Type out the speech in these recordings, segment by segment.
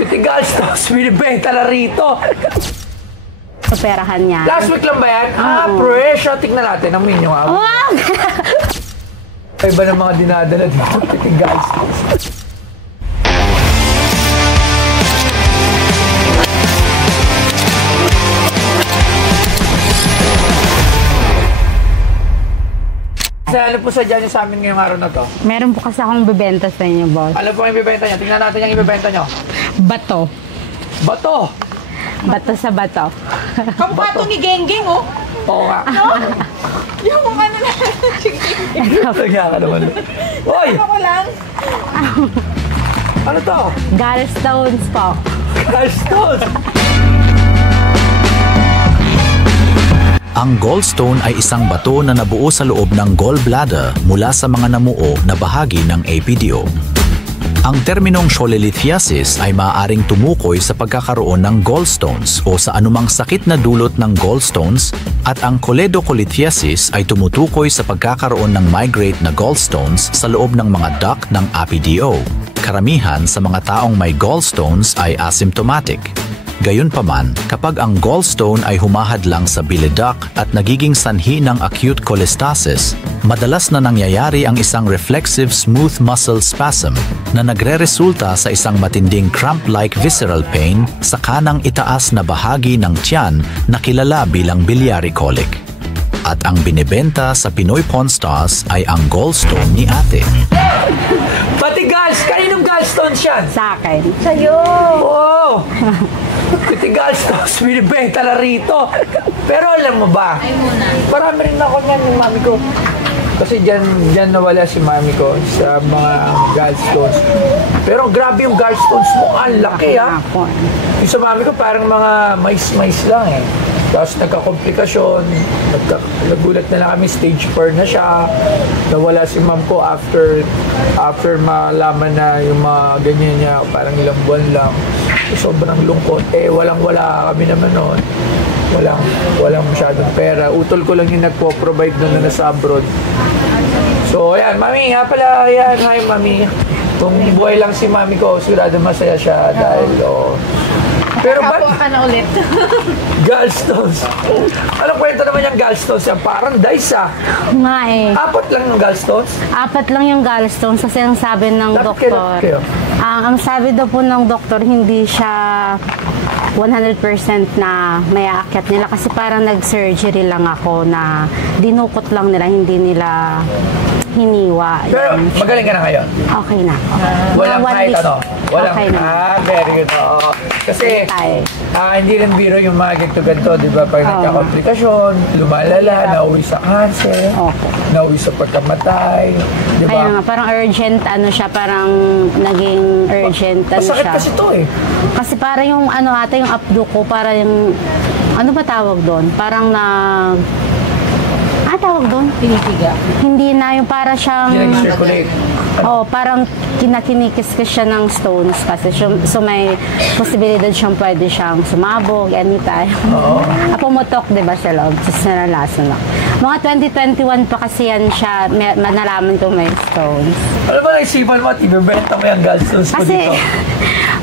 Petit gallstones, binibenta na rito. Operahan niya. Last week lang ba yan? Pressure. Tignan natin ang menu nga. Wag! Iba ng mga dinadala dito, petit gallstones. Ano po sadya niyo sa amin ngayong araw na to? Meron po kasi akong bibenta sa inyo, boss. Ano po ang ibibenta niyo? Tingnan natin yung ibibenta niyo. Bato. Bato! Bato sa bato. Kamukha to ni Genggeng, oh. Oo nga. No? Yung ano na. Nagya ka naman. Hoy! Ako lang. Ano to? Gallstones po. Gallstones! Ang gallstone ay isang bato na nabuo sa loob ng gallbladder mula sa mga namuo na bahagi ng APDO. Ang terminong cholelithiasis ay maaaring tumukoy sa pagkakaroon ng gallstones o sa anumang sakit na dulot ng gallstones at ang choledocholithiasis ay tumutukoy sa pagkakaroon ng migrate na gallstones sa loob ng mga duct ng APDO. Karamihan sa mga taong may gallstones ay asymptomatic. Gayunpaman, kapag ang gallstone ay humahadlang sa bile duct at nagiging sanhi ng acute cholestasis, madalas na nangyayari ang isang reflexive smooth muscle spasm na nagreresulta sa isang matinding cramp-like visceral pain sa kanang itaas na bahagi ng tiyan na kilala bilang biliary colic. At ang binibenta sa Pinoy Pawn Stars ay ang gallstone ni ate. Pati galls! Kaninong gallstones yan? Sa akin. Sa'yo. Oo! Petit gallstones, binibenta na rito. Pero alam mo ba? Marami rin ako niyan yung mami ko. Kasi dyan nawala si mami ko sa mga gallstones. Pero grabe yung gallstones mo. Ang laki ha. Yung sa mami ko parang mga mais-mais lang eh. Tapos nagka-komplikasyon, nagulat na lang kami, stage 4 na siya. Nawala si mom ko after malaman na yung mga ganyan niya, parang ilang buwan lang. Sobrang lungkot. Walang-wala kami naman noon. Walang masyadong pera. Utol ko lang yung nagpo-provide doon na nasa abroad. So, ayan, mami, nga pala, ayan, hi, mami. Kung buhay lang si mami ko, sigurado masaya siya dahil, Pero Kapwa ka na ulit. gallstones. Anong kwento naman yung gallstones yan? Parang dice Nga eh. Apat lang yung gallstones? Apat lang yung gallstones kasi ang sabi ng doktor. Ang sabi daw po ng doktor, hindi siya 100% na may aakyat nila kasi parang nag-surgery lang ako na dinukot lang nila, hindi nila hiniwa. Pero magaling ka na ngayon? Okay na. Walang kahit ano? Walang, okay na. Very good. Kasi, hindi lang biro yung mga ganito-ganito, di ba? Pag nagka-komplikasyon, lumalala, nauwi sa cancer, nauwi sa pagkamatay, di ba? Kaya nga, parang urgent, parang naging urgent, Masakit siya. kasi to eh. Kasi parang yung, ata yung abdo ko, parang yung, ano ba tawag doon? Parang tawag doon? Pinipiga. Hindi na, yung para siyang... Hindi nag-circulate. Parang kinakinikis siya ng stones kasi so may posibilidad pwede siyang sumabog anytime. Pumutok, di ba, sa loob? Tapos nalalason lang. Mga 2021 pa kasi yan siya, nalaman ko may stones. Ano ba naisipan mo at ibibenta mo yung gallstones mo kasi, dito?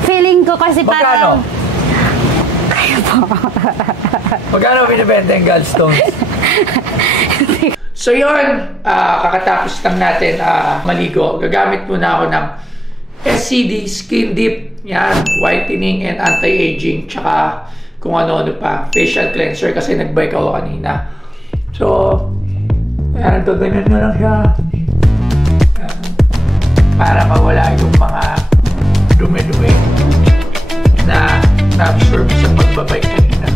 feeling ko kasi Magkano? parang... Kaya po. Magkano binibenta yung gallstones? So yun, kakatapos lang natin maligo. Gagamit muna ako ng SCD Skin Deep. Yan, whitening and anti-aging. Tsaka kung ano-ano pa. Facial cleanser kasi nag-bike ako kanina. So, yan, ganyan na lang siya. Yan. Para mawala yung mga dumi-dumi na na-absorb sa pagbabike kanina.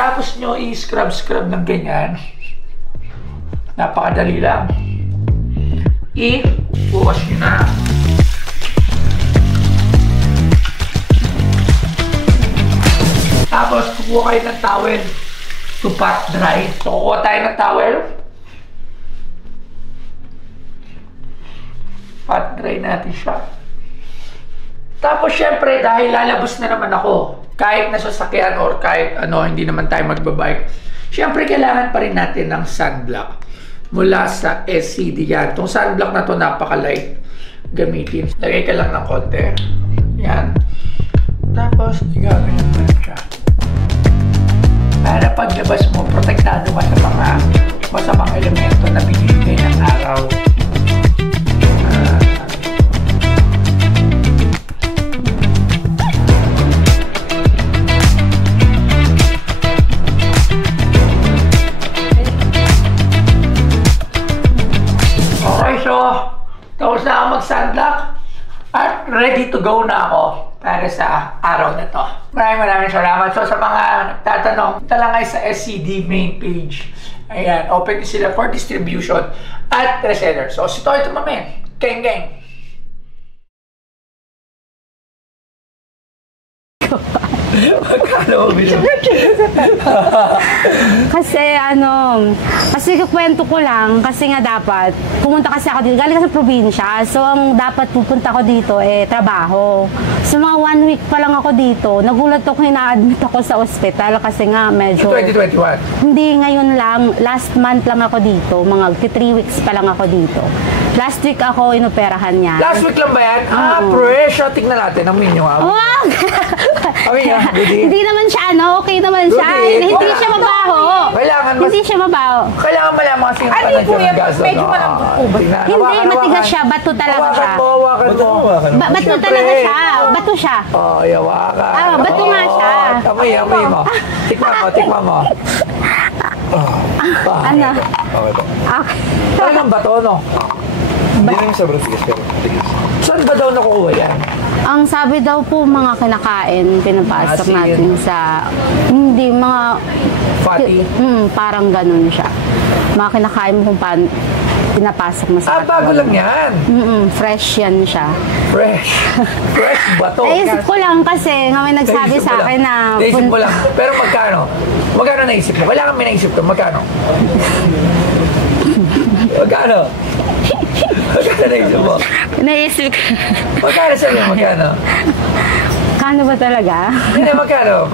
Tapos nyo i-scrub ng ganyan. Napakadali lang. I-wash nyo na. Tapos kukuha kayo ng towel to pat dry. So kukuha tayo ng towel. Pat dry natin siya. Tapos syempre dahil lalabas na naman ako, kahit nasa sasakyan or kahit hindi naman tayo magbabike, syempre kailangan pa rin natin ng sunblock. mula sa SCD yan. Itong sunblock na to napaka-light gamitin. Lagay ka lang ng konti. Yan. Tapos, igagamit mo lang siya. Para paglabas mo, protektado ka sa mga masamang elemento na binibigay ng araw. Okay, so, tapos na ako mag-sunblock at ready to go na ako para sa araw na to. Maraming salamat. So, sa mga nagtatanong, ito lang ay sa SCD main page. Ayan, open sila for distribution at reseller. So, si Toy Tumamen. Geng. Magkano mo bilang? Kasi kwento ko lang, kasi nga dapat, pumunta kasi ako dito, galing kasi sa probinsya, so ang dapat pupunta ko dito, trabaho. So mga 1 week pa lang ako dito, nagulat ako, ina-admit ako sa ospital, kasi nga medyo... 2021? Hindi, ngayon lang, last month lang ako dito, mga 3 weeks pa lang ako dito. Last week ako inoperahan niya. Last week lang ba yan? Pressure. Tignan natin ang menu ha. Wag! Hindi naman siya, okay naman siya. Hindi siya mabaho. Hindi siya mabaho. Kailangan malaman kasi yung Ano po yan? Medyo malambot po ba? Hindi, matigas siya. Bato talaga siya. Hawakan mo. Bato talaga siya. Bato siya. Hawakan. Bato nga siya. Amoy mo. Tikman mo. Ano? Okay po. Okay. Talagang bato, no? Hindi namin sobrang tigas, pero tigas. Saan ba daw nakukuha yan? Ang sabi daw po mga kinakain, pinapasok Asin. natin sa... Hindi, mga... Fatty? Parang ganun siya. Mga kinakain mo kung paano pinapasok mo sa Bago lang yan. fresh yan siya. Fresh bato. Naisip ko lang kasi nga may nagsabi sa akin na... Naisip mo lang. Pero magkano? Magkano naisip mo? Kailangan may naisip ko. Magkano? Magkano naisip mo? Naisip ko. Magkano sa'yo? Magkano? Kano ba talaga? Hindi, magkano?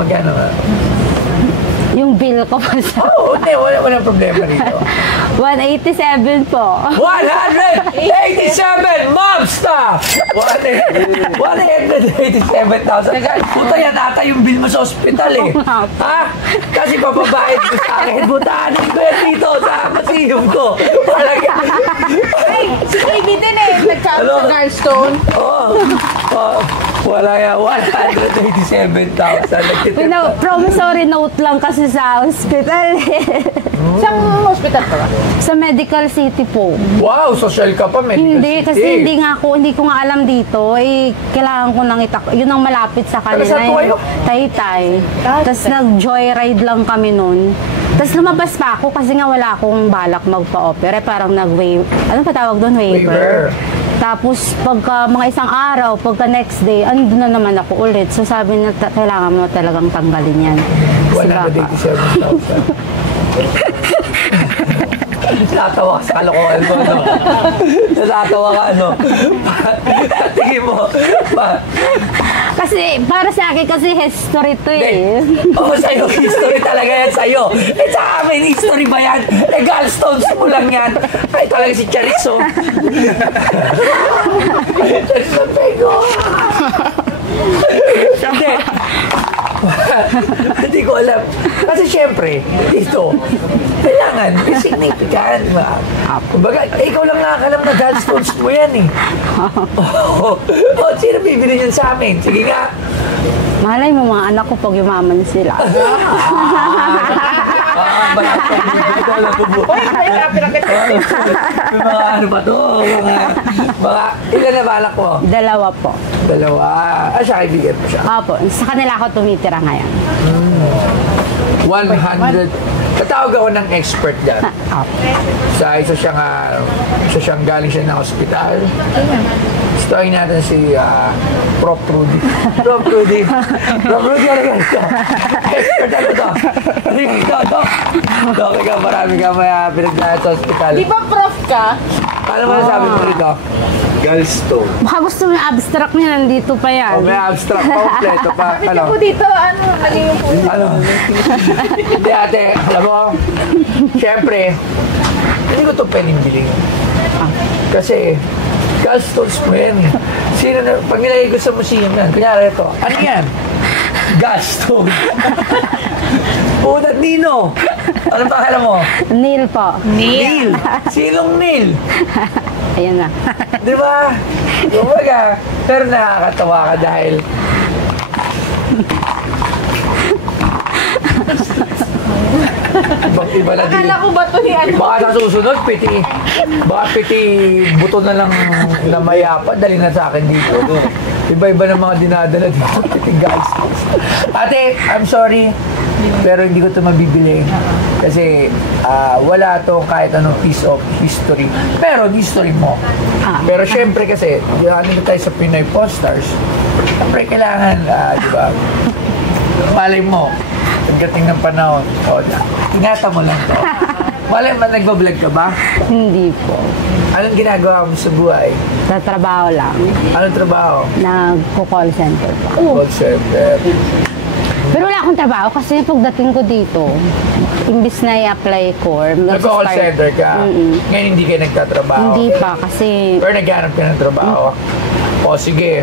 Yung bill ko pa sa... Hindi, walang problema rito. 187 po. 187! Monster! 187,000. Puta yan ata yung bill mo sa ospital eh. Ha? Kasi papabayad ko sa akin. Butahanin ko yan dito sa masiyom ko. Si Baby din nagsabi sa gallstone. Wala yan. 187,000. Promissory note lang kasi sa hospital eh. Saan hospital ka ba? Sa Medical City po. Wow, social ka pa, Medical Hindi, City. kasi hindi ko nga alam dito. Kailangan ko nang yun ang malapit sa kanila. Saan po kayo? Taytay. Tapos nag-joyride lang kami nun. Tapos lumabas pa ako kasi nga wala akong balak magpa-opera. Parang nag-waiver. Ano pa tawag doon? Waiver. Tapos pagka mga isang araw, pagka next day, andun na naman ako ulit. So sabi na kailangan mo talagang tanggalin yan. Kasi baka. 187,000. Natatawa ka sa kalokohan mo, no? Natatawa ka, no? Tingin mo. Kasi para sa akin kasi history to eh. Sa'yo, history talaga yan sa'yo. Sa amin, history ba yan? Gallstones mo lang yan. Ay, talaga si Charizo. Charizo Pego. Hindi ko alam. Kasi syempre, dito, kailangan, may significant. Kumbaga, ikaw lang nakakalam na gallstones mo yan eh. Sino bibili niyan sa amin? Sige nga. Malay mo mga anak ko pag yumaman sila. Mga ano ba to? Ilan na balak mo? 2 po. 2. Siya, kaibigan mo siya. Opo, sa kanila ako tumitira ngayon. 100. Tatawag ako ng expert dyan. Isa siyang galing siya ng ospital. Story natin si Prof. Rudy. Prof. Rudy, ano ganito? Expert ano to? Ito. Marami ka maya pinagdaan sa ospital. Di ba prof ka? Ano ba sabi mo rito? Gallstone. Baka gusto mo yung abstract niya, nandito pa yan. May abstract pa, kompleto pa. Sabi ko dito, mali yung po. Hindi ate, alam mo, syempre, Hindi ko ito pwedeng bilhin. Kasi, gallstones mo yan. Sino na, pag nilagay ko sa museum yan, kunyari ito, ano yan? Gallstone. Unat Nino. Ano pa akala mo? Neil po. Neil. Sinong Neil? Ayan na. Di ba? Kumbaga, pero nakakatawa ka dahil iba na din. Akala ko ba ito ni ano? Baka sa susunod, piti buto na lang na mayapa, dali na sa akin dito. Iba-iba ng mga dinadala dito, piti guys. Ate, I'm sorry, pero hindi ko ito mabibili. Kasi wala to kahit anong piece of history. Pero history mo. Pero syempre kasi, ano tayo sa Pinoy Pawn Stars, syempre kailangan, di ba, malay mo, pagdating ng panahon, ingatan mo lang to. Malay mo, nagbablog ka ba? Hindi po. Anong ginagawa mo sa buhay? Sa trabaho lang. Anong trabaho? Nagko-call center po. Call center. Pero wala akong trabaho kasi pagdating ko dito, imbis na i-apply ko, Nag-call center ka. Ngayon hindi ka nagtatrabaho. Hindi pa kasi Pero naghanap ka ng trabaho. O sige.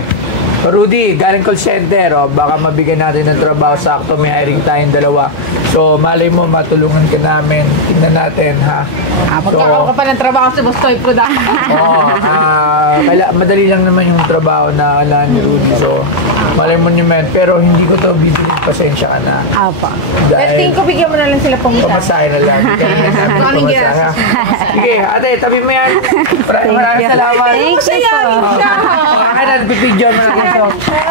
Rudy, galing call center, baka mabigyan natin ng trabaho, sakto may hiring tayong dalawa. So, malay mo, matulungan ka namin. Tingnan natin, ha? Magkakaroon ka pa ng trabaho sa Bustoy Production. Madali lang naman yung trabaho na ala ni Rudy. So, malay mo naman. Pero hindi ko to bibili. Pasensya ka na. apa. At tingin ko bigyan mo na lang sila pangita. Pamasahe na lang. Anong Pamasahe. Sige, ate, tabi mo yan. Maraming salamat. Thank you po. Kaya nagbibidyo na ako.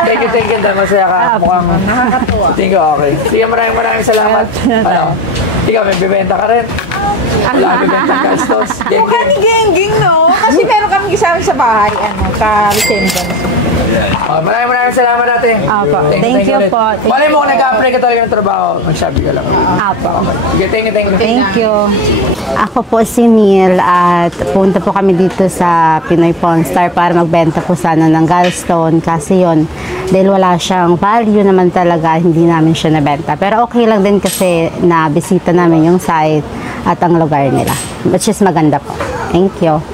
Thank you. Dahil masaya ka. Mukhang nakakatuwa. Thank you, okay. Sige, maraming salamat. Ano? Ikaw, may bibenta ka rin. Wala ka bibenta gastos. Mukha ni Gengging, no? Kasi meron kami kasama sa bahay, ka-retention. Maraming salamat natin. Apo. Thank you po. Malay mo kung nag-apply ka talaga ng trabaho, magsabi ka lang. Apo. Sige, thank you. Thank you. Ako po si Neil at punta po kami dito sa Pinoy Pawn Star para magbenta po sana ng gallstone kasi yon dahil wala siyang value naman talaga, hindi namin siya nabenta. Pero okay lang din kasi na bisita namin yung site at ang lugar nila. Which is maganda po. Thank you.